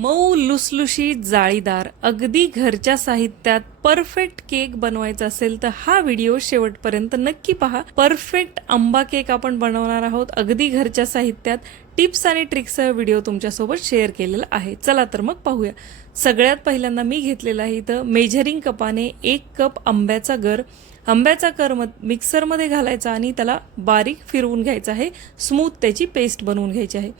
मऊ लुसलुशीत जाळीदार अगदी घरच्या साहित्यात परफेक्ट केक बनवायचा असेल तर हा व्हिडिओ शेवटपर्यंत नक्की पहा. परफेक्ट आंबा केक आपण बनवणार आहोत. अगदी घरच्या साहित्यात टिप्स आणि ट्रिक्सचा व्हिडिओ तुमच्यासोबत शेअर केलेला आहे. चला तर मग पाहूया. सगळ्यात पहिल्यांदा मी घेतलेला आहे इथं मेजरिंग कपाने एक कप आंब्याचा गर. आंब्याचा कर मिक्सरमध्ये घालायचा आणि त्याला बारीक फिरवून घ्यायचा आहे. स्मूथ त्याची पेस्ट बनवून घ्यायची आहे.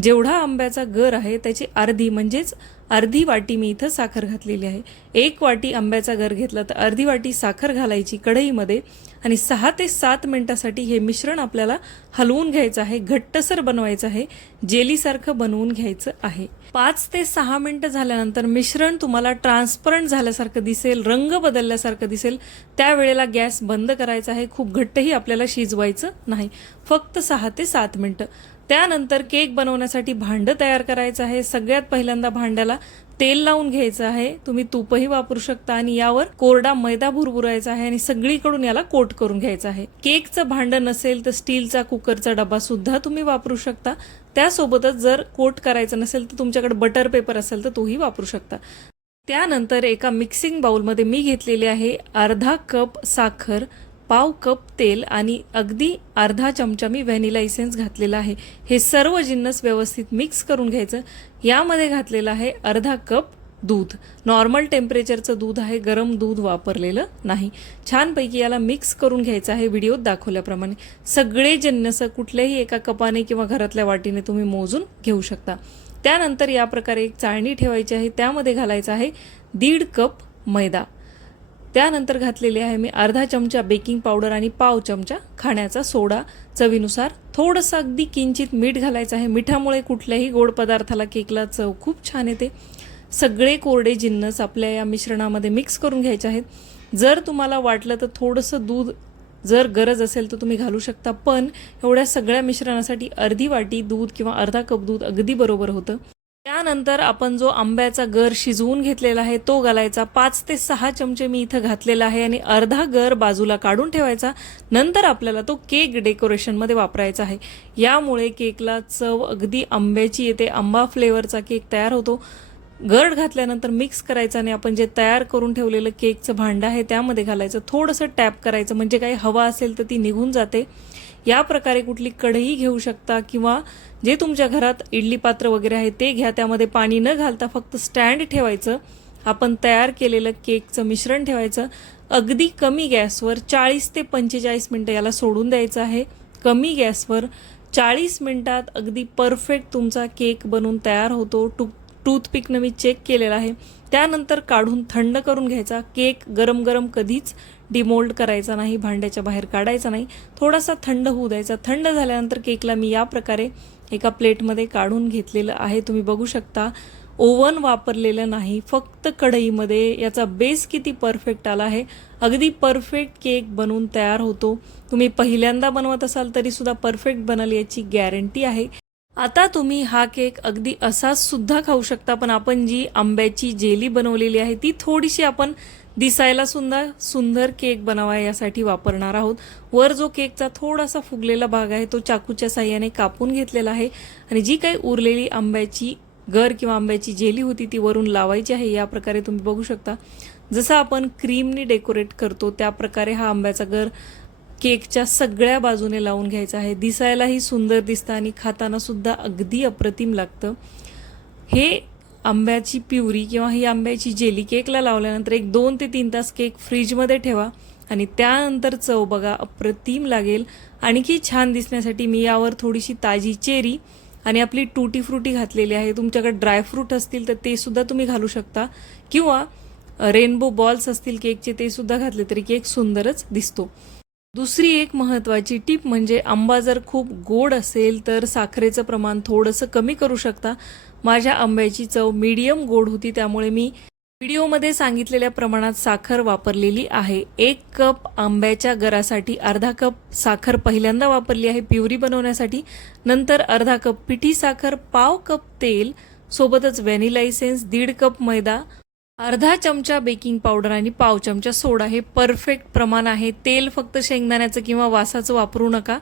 जेवढा आंब्याचा गर आहे त्याची अर्धी म्हणजेच अर्धी वाटी मी इथं साखर घातलेली आहे. एक वाटी आंब्याचा गर घेतला तर अर्धी वाटी साखर घालायची कढईमध्ये आणि सहा ते सात मिनटासाठी हे मिश्रण आपल्याला हलवून घ्यायचं आहे घट्टसर बनवायचं आहे जेलीसारखं बनवून घ्यायचं आहे. पाच ते सहा मिनटं झाल्यानंतर मिश्रण तुम्हाला ट्रान्सपरंट झाल्यासारखं दिसेल रंग बदलल्यासारखं दिसेल. त्यावेळेला गॅस बंद करायचा आहे खूप घट्टही आपल्याला शिजवायचं नाही. फक्त सहा ते सात मिनटं. त्यानंतर केक बनवण्यासाठी भांडं तयार करायचं आहे. सगळ्यात पहिल्यांदा भांड्याला तेल लावून घ्यायचं आहे. तुम्ही तूपही वापरू शकता आणि यावर कोरडा मैदा भुरभुरायचा आहे आणि सगळीकडून याला कोट करून घ्यायचं आहे. केकचं भांडं नसेल तर स्टीलचा कुकरचा डबा सुद्धा तुम्ही वापरू शकता. त्यासोबतच जर कोट करायचं नसेल तर तुमच्याकडे बटर पेपर असेल तर तोही वापरू शकता. त्यानंतर एका मिक्सिंग बाउलमध्ये मी घेतलेली आहे अर्धा कप साखर पाव कप तेल आणि अगदी अर्धा चमचा मी व्हॅनिला इसेन्स घातलेला आहे. हे सर्व जिन्नस व्यवस्थित मिक्स करून घ्यायचं. यामध्ये घातलेलं आहे अर्धा कप दूध. नॉर्मल टेम्परेचरचं दूध आहे गरम दूध वापरलेलं नाही. छानपैकी याला मिक्स करून घ्यायचं आहे व्हिडिओत दाखवल्याप्रमाणे. सगळे जिन्नस कुठल्याही एका कपाने किंवा घरातल्या वाटीने तुम्ही मोजून घेऊ शकता. त्यानंतर या प्रकारे एक चाळणी ठेवायची आहे. त्यामध्ये घालायचं आहे दीड कप मैदा. त्यानंतर घातलेले आहे मी अर्धा चमचा बेकिंग पावडर आणि पाव चमचा खाण्याचा सोडा. चवीनुसार थोडंसं अगदी किंचित मीठ घालायचं आहे. मिठामुळे कुठल्याही गोड पदार्थाला केकला चव खूप छान येते. सगळे कोरडे जिन्नस आपल्या या मिश्रणामध्ये मिक्स करून घ्यायचे आहेत. जर तुम्हाला वाटलं तर थोडंसं दूध जर गरज असेल तर तुम्ही घालू शकता. पण एवढ्या सगळ्या मिश्रणासाठी अर्धी वाटी दूध किंवा अर्धा कप दूध अगदी बरोबर होतं. त्यानंतर आपण जो आंब्याचा गर शिजवून घेतलेला आहे तो घालायचा. पाच ते सहा चमचे मी इथं घातलेला आहे आणि अर्धा गर बाजूला काढून ठेवायचा. नंतर आपल्याला तो केक डेकोरेशनमध्ये वापरायचा आहे. यामुळे केकला चव अगदी आंब्याची येते. आंबा फ्लेवरचा केक तयार होतो. गर्ड घातल्यानंतर मिक्स करायचं आणि आपण जे तयार करून ठेवलेलं केकचं भांडं आहे त्यामध्ये घालायचं. थोडंसं टॅप करायचं. म्हणजे काही हवा असेल तर ती निघून जाते. या प्रकारे कुठली कढई घेऊ शकता किंवा जे तुमच्या घरात इडली पात्र वगैरे आहे ते घ्या. त्यामध्ये पाणी न घालता फक्त स्टँड ठेवायचं. आपण तयार केलेलं केकचं मिश्रण ठेवायचं. अगदी कमी गॅसवर चाळीस ते पंचेचाळीस मिनटं याला सोडून द्यायचं आहे. कमी गॅसवर चाळीस मिनटात अगदी परफेक्ट तुमचा केक बनून तयार होतो. टू टूथपिकनं मी चेक केलेला आहे. त्यानंतर काढून थंड करून घ्यायचा. केक गरम गरम कधीच डिमोल्ड करायचा नाही भांड्याच्या बाहेर काढायचा नाही. थोडासा थंड होऊ द्यायचा. थंड झाल्यानंतर केकला मी या प्रकारे एका प्लेटमध्ये काढून घेतलेलं आहे. तुम्ही बघू शकता ओव्हन वापरलेलं नाही. फक्त कढईमध्ये याचा बेस किती परफेक्ट आला आहे. अगदी परफेक्ट केक बनवून तयार होतो. तुम्ही पहिल्यांदा बनवत असाल तरीसुद्धा परफेक्ट बनल याची गॅरंटी आहे. आता तुम्ही हा केक अगदी असाच सुद्धा खाऊ शकता पण आपण जी आंब्याची जेली बनवलेली आहे ती थोडीशी आपण दिसायला सुद्धा सुंदर केक बनावा यासाठी वापरणार आहोत. वर जो केकचा थोडासा फुगलेला भाग आहे तो चाकूच्या साह्याने कापून घेतलेला आहे. आणि जी काही उरलेली आंब्याची गर किंवा आंब्याची जेली होती ती वरून लावायची आहे. या प्रकारे तुम्ही बघू शकता. जसं आपण क्रीमनी डेकोरेट करतो त्या प्रकारे हा आंब्याचा गर केकच्या सगळ्या बाजूने लावून घ्यायचा आहे. दिसायलाही सुंदर दिसतं आणि खाताना सुद्धा अगदी अप्रतिम लागतं. हे आंब्याची प्युरी किंवा ही आंब्याची जेली केकला लावल्यानंतर एक दोन ते तीन तास केक फ्रीजमध्ये ठेवा. आणि त्यानंतर चव बघा अप्रतिम लागेल. आणखी छान दिसण्यासाठी मी यावर थोडीशी ताजी चेरी आणि आपली टूटी फ्रुटी घातलेली आहे. तुमच्याकडे ड्रायफ्रूट असतील तर ते सुद्धा तुम्ही घालू शकता. किंवा रेनबो बॉल्स असतील केकचे ते सुद्धा घातले तरी केक सुंदरच दिसतो. दुसरी एक महत्त्वाची टीप म्हणजे आंबा जर खूप गोड असेल तर साखरेचं प्रमाण थोडंसं कमी करू शकता. माझ्या आंब्याची चव मीडियम गोड होती त्यामुळे मी व्हिडिओमध्ये सांगितलेल्या प्रमाणात साखर वापरलेली आहे. एक कप आंब्याच्या गरासाठी अर्धा कप साखर पहिल्यांदा वापरली आहे प्युरी बनवण्यासाठी. नंतर अर्धा कप पिठी साखर पाव कप तेल सोबतच व्हॅनिला इसेन्स दीड कप मैदा अर्धा चमचा बेकिंग पावडर आणि पाव चमचा सोडा. हे परफेक्ट प्रमाण आहे. तेल फक्त शेंगदाण्याचं किंवा वासाचं वापरू नका.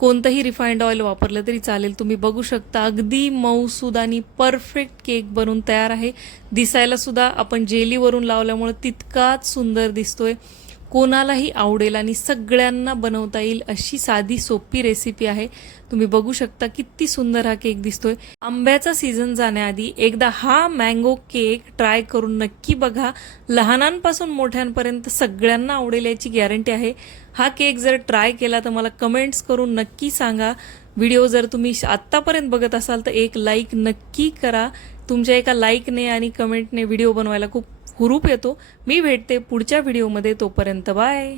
कोणतंही रिफाईंड ऑइल वापरलं तरी चालेल. तुम्ही बघू शकता अगदी मऊसूद आणि परफेक्ट केक बनून तयार आहे. दिसायला सुद्धा आपण जेलीवरून लावल्यामुळे तितकाच सुंदर दिसतोय. कोणालाही आवडेल आणि सगळ्यांना बनवता येईल अशी साधी सोपी रेसिपी आहे. तुम्ही बघू शकता किती सुंदर हा केक दिसतोय. आंब्याचा सीझन जाण्याआधी एकदा हा मँगो केक ट्राय करून नक्की बघा. लहानांपासून मोठ्यांपर्यंत सगळ्यांना आवडेल याची गॅरंटी आहे. हा केक जर ट्राय केला तर मला कमेंट्स करून नक्की सांगा. व्हिडिओ जर तुम्ही आत्तापर्यंत बघत असाल तर एक लाईक नक्की करा. तुमच्या एका लाईकने आणि कमेंटने व्हिडिओ बनवायला खूप हुरूप येतो. मी भेटते पुढच्या व्हिडिओमध्ये तोपर्यंत बाय.